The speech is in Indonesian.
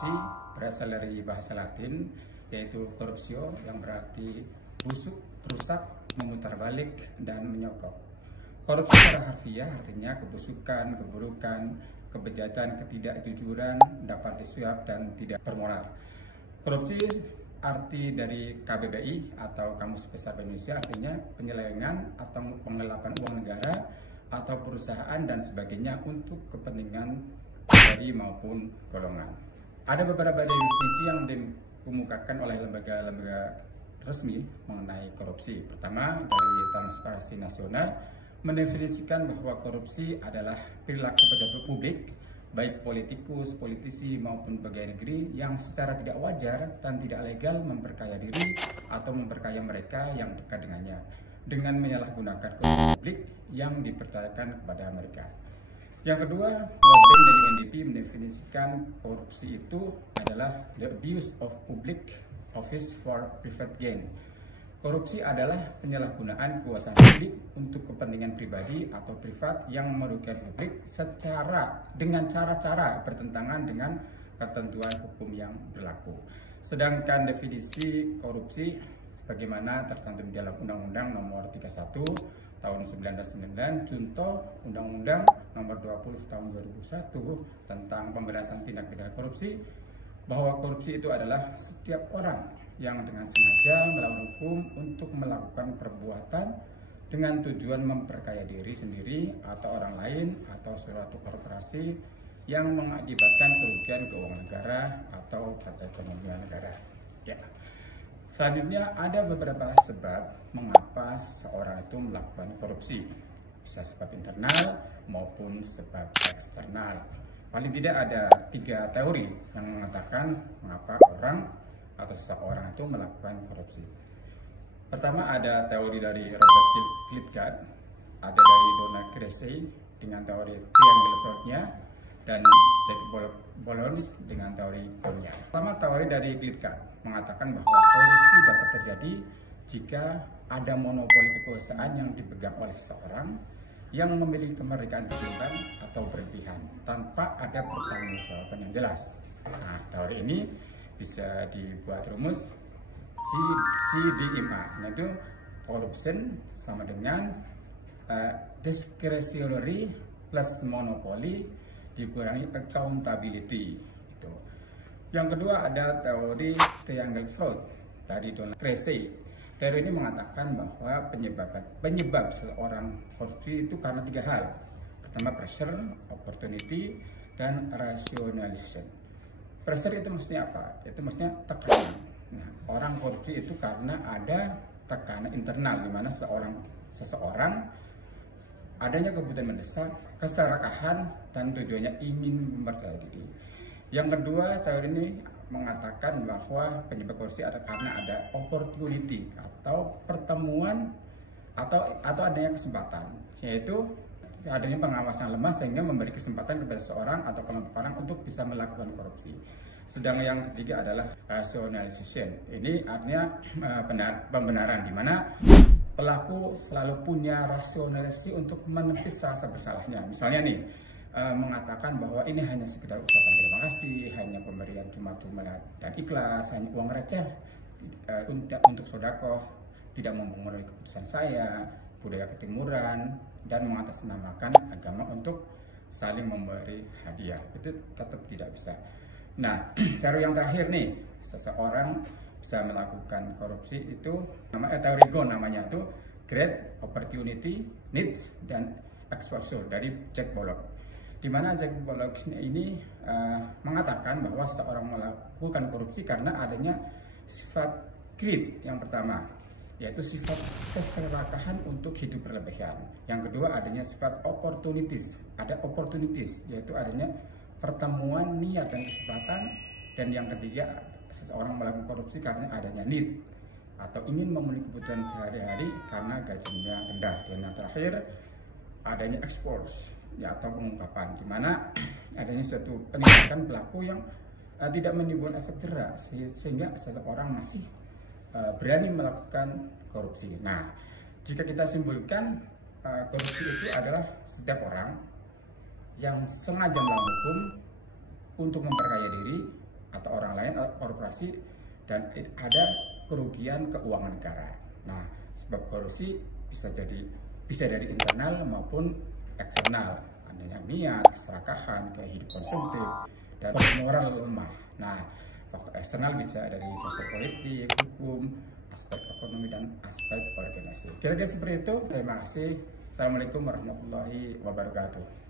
Korupsi berasal dari bahasa Latin, yaitu corruptio, yang berarti busuk, rusak, memutar balik, dan menyokong. Korupsi secara harfiah artinya kebusukan, keburukan, kebejatan, ketidakjujuran, dapat disuap, dan tidak bermoral. Korupsi arti dari KBBI atau Kamus Besar Bahasa Indonesia artinya penyelewengan atau penggelapan uang negara atau perusahaan dan sebagainya untuk kepentingan pribadi maupun golongan. Ada beberapa definisi yang dikemukakan oleh lembaga-lembaga resmi mengenai korupsi. Pertama, dari Transparansi Nasional mendefinisikan bahwa korupsi adalah perilaku pejabat publik, baik politikus, politisi maupun pegawai negeri yang secara tidak wajar dan tidak legal memperkaya diri atau memperkaya mereka yang dekat dengannya dengan menyalahgunakan kewenangan publik yang dipercayakan kepada mereka. Yang kedua, World Bank dari UNDP mendefinisikan korupsi itu adalah the abuse of public office for private gain. Korupsi adalah penyalahgunaan kekuasaan publik untuk kepentingan pribadi atau privat yang merugikan publik dengan cara-cara bertentangan dengan ketentuan hukum yang berlaku. Sedangkan definisi korupsi sebagaimana tercantum dalam Undang-Undang Nomor 31 Tahun 1999, contoh Undang-Undang Nomor 20 Tahun 2001 tentang pemberantasan tindak pidana korupsi, bahwa korupsi itu adalah setiap orang yang dengan sengaja melawan hukum untuk melakukan perbuatan dengan tujuan memperkaya diri sendiri atau orang lain atau suatu korporasi yang mengakibatkan kerugian keuangan negara atau perekonomian negara. Ya. Selanjutnya ada beberapa sebab mengapa seseorang itu melakukan korupsi. Bisa sebab internal maupun sebab eksternal. Paling tidak ada 3 teori yang mengatakan mengapa orang atau seseorang itu melakukan korupsi. Pertama, ada teori dari Robert Klitgard, ada dari Donald Cressey dengan teori triangle fraud-nya, dan Jack Bolon dengan teori Konya. Pertama, teori dari Klitgard mengatakan bahwa korupsi dapat terjadi jika ada monopoli kekuasaan yang dipegang oleh seseorang yang memiliki kemerdekaan kejujuran atau berlebihan tanpa ada pertanggungjawaban yang jelas. Nah, teori ini bisa dibuat rumus CDMA, yaitu corruption sama dengan discretionary plus monopoly dikurangi accountability. Itu. Yang kedua ada teori triangle fraud dari Donald Cressey. Teori ini mengatakan bahwa penyebab seseorang korupsi itu karena 3 hal. Pertama, pressure, opportunity, dan rationalization. Pressure itu maksudnya apa? Itu maksudnya tekanan. Nah, orang korupsi itu karena ada tekanan internal, di mana seseorang adanya kebutuhan mendesak, keserakahan, dan tujuannya ingin mempercayai diri. Yang kedua, teori ini mengatakan bahwa penyebab korupsi ada karena ada opportunity atau pertemuan atau adanya kesempatan, yaitu adanya pengawasan lemah sehingga memberi kesempatan kepada seorang atau kelompok orang untuk bisa melakukan korupsi. Sedang yang ketiga adalah rationalization. Ini artinya pembenaran, di mana pelaku selalu punya rasionalisasi untuk menepis rasa bersalahnya. Misalnya nih, mengatakan bahwa ini hanya sekedar ucapan terima kasih, hanya pemberian cuma-cuma dan ikhlas, hanya uang receh untuk sodako, tidak mempengaruhi keputusan saya, budaya ketimuran, dan mengatasnamakan agama untuk saling memberi hadiah. Itu tetap tidak bisa. Nah, teori yang terakhir nih, seseorang bisa melakukan korupsi itu teori GON namanya itu Great Opportunity, Needs, dan Exposure dari Jack Pollock. Di mana Jack Pollock ini mengatakan bahwa seorang melakukan korupsi karena adanya sifat greed yang pertama, yaitu sifat keserakahan untuk hidup berlebihan. Yang kedua, adanya sifat opportunities, ada opportunities, yaitu adanya pertemuan niat dan kesempatan. Dan yang ketiga, seseorang melakukan korupsi karena adanya need atau ingin memenuhi kebutuhan sehari-hari karena gajinya rendah. Dan yang terakhir, adanya expose, ya, atau pengungkapan, di mana adanya suatu penindakan pelaku yang tidak menimbulkan efek jera sehingga seseorang masih berani melakukan korupsi. Nah, jika kita simpulkan, korupsi itu adalah setiap orang yang sengaja melawan hukum untuk memperkaya diri atau orang lain atau korporasi dan ada kerugian keuangan negara. Nah, sebab korupsi bisa dari internal maupun eksternal, adanya niat, keserakahan, kayak hidup konsumtif, dan moral lemah. Nah, faktor eksternal bisa dari sosial politik, hukum, aspek ekonomi, dan aspek organisasi. Kira-kira seperti itu. Terima kasih. Assalamualaikum warahmatullahi wabarakatuh.